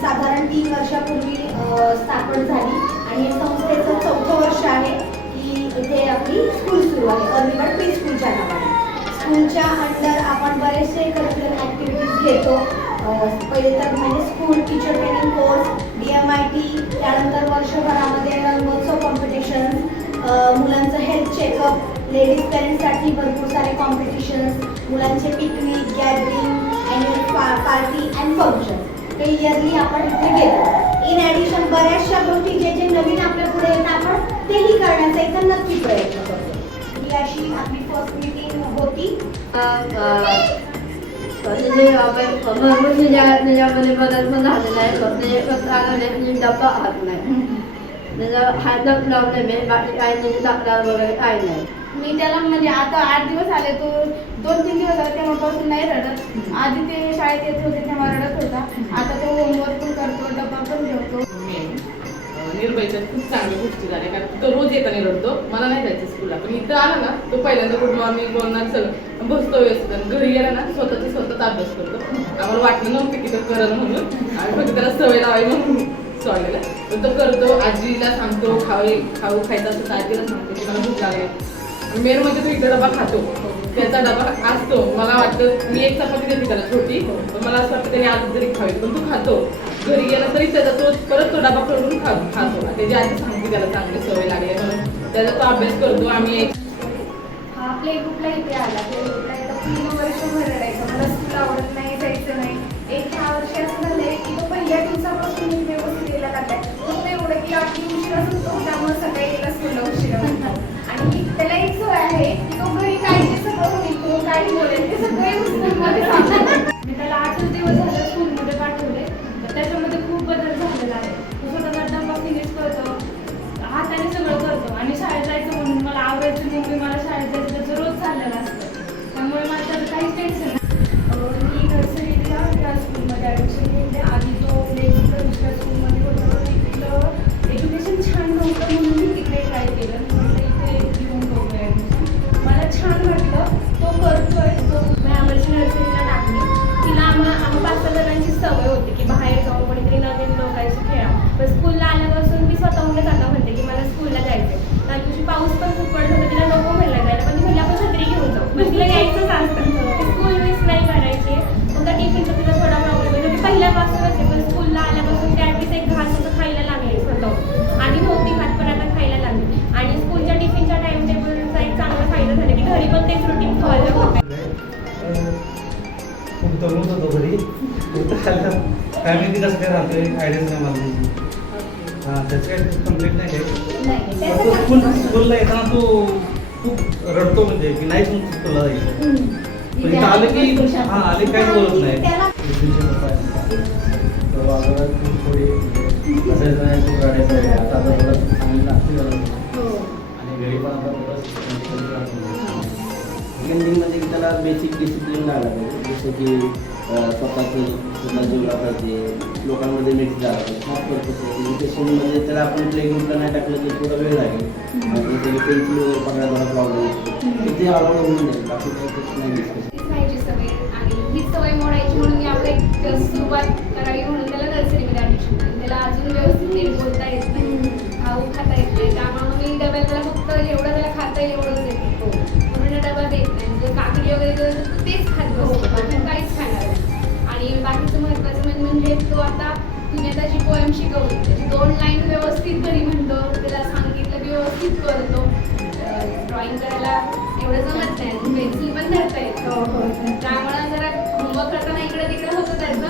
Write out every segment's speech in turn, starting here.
साधारण 3 वर्षापूर्वी स्थापन झाली आणि संस्थेचं 4थं वर्ष आहे की इथे आपली स्कूल सुरू आहे, अर्ली बर्ड प्री स्कूलच्या नावाने. स्कूलच्या अंडर आपण बरेचसे करिक्युलर ॲक्टिव्हिटीज घेतो. पहिले तर म्हणजे school teacher training course, DMIT, त्यानंतर वर्षभरामध्ये रंगोत्सव कॉम्पिटिशन्स, मुलांचं हेल्थ चेकअप, लेडीज पॅरेंट्ससाठी भरपूर सारे कॉम्पिटिशन्स, मुलांचे picnic, gathering, annual party and functions हे इयरली आपण इथे घेतो. इन ॲडिशन बऱ्याचशा गोष्टी जे जे नवीन आपल्या पुढे येतात आपण तेही करण्याचा इथं नक्की प्रयत्न करतो. ही अशी आपली फर्स्ट मीटिंग होती. त्याच्यामध्ये बदल पण झालेला आहे. फक्त एकच आलं डब्बा हात नाही, त्याचा हातचा प्रॉब्लेम आहे, बाकी काही नाही, तक्रार वगैरे काही नाही. मी त्याला म्हणजे आता 8 दिवस आले, तो 2-3 दिवस झाले तेव्हापासून नाही रडत. आधी ते शाळेत येत होते तेव्हा रडत होता, आता तो होमवर्क पण करतो, डब्बा पण जेवतो. निर्भयच्या खूप चांगल्या गोष्टी झाल्या, कारण तो रोज येताना रडतो, मला नाही जायचं स्कूलला, पण इथं आला ना तो पहिल्यांदा गुड मॉर्निंग बोलणार, सगळं बसतो व्यवस्थित, घरी गेला ना स्वतःच अभ्यास करतो. आम्हाला वाटलं नव्हतं की तो करेल म्हणून, आम्ही फक्त त्याला सवय लावायची म्हणून सोडलेलं, पण तो करतो. आजीला सांगतो खाऊ खायचं असं तर आजीला सांगतो की मला भूक लागेल. मेन म्हणजे तो इकडे डबा खातो, त्याचा डबा असतो. मला वाटतं मी एक चपाती देते त्याला छोटी, पण मला असं वाटतं त्याने आज जरी खावी, पण तो खातो. घरी गेला तरी त्याचा तो परत तो डबा करून खातो. त्याची आजी सांगते त्याला चांगली सवय लागली म्हणून त्याचा तो अभ्यास करतो. आम्ही प्ले ग्रुपला इथे आला, प्ले ग्रुपला इथं पूर्ण वर्षभर रडायचं, मला स्कूल आवडत नाही, जायचं नाही. 1 वर्ष असं झालंय की तो पहिल्या दिवसापासून व्यवस्थित यायला लागलाय. फक्त एवढं की रात्री उशिरा सुटतो, त्यामुळे सकाळी यायला स्कूलला उशिरा होतो. आणि त्याला एक सवय आहे की तो घरी काय जे सगळं निघतो, काय बोलेल ते सगळे स्कूलमध्ये सांगतो. मी त्याला 8 दिवस झाले स्कूलमध्ये पाठवले, तर त्याच्यामध्ये खूप बदल झालेला आहे. तो स्वतःचा डब्बा फिनिश करतो, हाताने सगळं करतो. आणि शाळेत जायचं म्हणून मला आवडायचं, मम्मी मला शाळेत जायचं, त्याचं रोज चाललेलं असतं. त्यामुळे मला त्याचं काहीच टेन्शन नाही. मी नर्सरीला त्या स्कूलमध्ये ॲडमिशन घेतले. आधी तो प्ले ग्रुपला दुसऱ्या स्कूलमध्ये होता, तिथलं एज्युकेशन छान नव्हतं म्हणून मी तिकडे ट्राय केलं. म्हटलं इथे घेऊन बघूया ॲडमिशन, मला छान वाटलं. तो करतोय. तो मी आम्हाला नर्सरीला टाकली. तिला आम्हा 5-6 जणांची सवय होती की बाहेर जाऊन कोणीतरी नवीन लोकांशी खेळा. पण स्कूलला आल्यापासून मी स्वतःहूनच आता म्हणते की मला स्कूलला जायचं. त्या दिवशी पाऊस पण खूप पडत होता, तिला नको म्हणला जायला, पण ती म्हणली आपण छत्री घेऊन जाऊ. पण तिला यायचंच असतं, स्कूल मिस नाही करायची. फक्त टिफिनचा तिला थोडा प्रॉब्लेम आहे, ती पहिल्यापासूनच आहे. पण स्कूलला आल्यापासून त्या ॲटलीस्ट एक घास खायला लागले स्वतः. आधी नव्हती खात, पण आता खायला लागली. आणि स्कूलच्या टिफिनच्या टाइम टेबलचा एक चांगला फायदा झाला की घरी पण तेच रुटीन फॉलो होतं. खूप दमून होतो घरी, काय माहिती कसं काय राहते आयडियाच नाही मला. हां, त्याचं काय कंप्लीट नाही आहे. स्कूलला येताना तो खूप रडतो, म्हणजे की नाही तुमचं स्कूलला जायचं. पण इथं आलं की हां आले काहीच बोलत नाही. थोडी बसायचं नाही, खूप रडायचं आहे. आता थोडं चांगली लागते आणि घरी पण आता सेकंडिंगमध्ये त्याला बेसिक डिसिप्लिन लागला पाहिजे, जसं की स्वतः जेवला पाहिजे, लोकांमध्ये मिक्स झाला पाहिजे. खास पर्पज एज्युकेशनमध्ये त्याला आपण प्ले ग्रुपला नाही टाकलं तर थोडा वेळ लागेल. आणि त्याला पेन्सिल वगैरे पकडायला प्रॉब्लेम येतो, तिथे हळूहळू होऊन जाईल. बाकी काही नाही डिस्कशन. खायची सवय आणि हीच सवय मोडायची म्हणून मी आपलं एक सुरुवात करावी म्हणून त्याला नर्सरीमध्ये ॲडमिशन केली. त्याला अजून व्यवस्थित नीट बोलता येत नाही, खाऊ खाता येत नाही. त्यामुळे मी डब्यात त्याला फक्त एवढं त्याला खाता येईल एवढंच देतो, म्हणून डबा देत नाही. म्हणजे काकडी वगैरे तर तेच खात बसतो, बाकी काहीच खाणार नाही. आणि बाकीचं महत्त्वाचं म्हणजे तो आता तुम्ही त्याची पोएम शिकवली, त्याची 2 लाईन व्यवस्थित घरी म्हणतो, त्याला सांगितलं की व्यवस्थित करतो. ड्रॉइंग करायला एवढं जमत नाही, पेन्सिल पण धरता येतो. त्यामुळे जरा होमवर्क करताना इकडे तिकडे होतं त्याचं,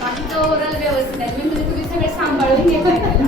बाकीचं ओव्हरऑल व्यवस्थित आहे. मी म्हणजे तुम्ही सगळे सांभाळून घेताय त्याला.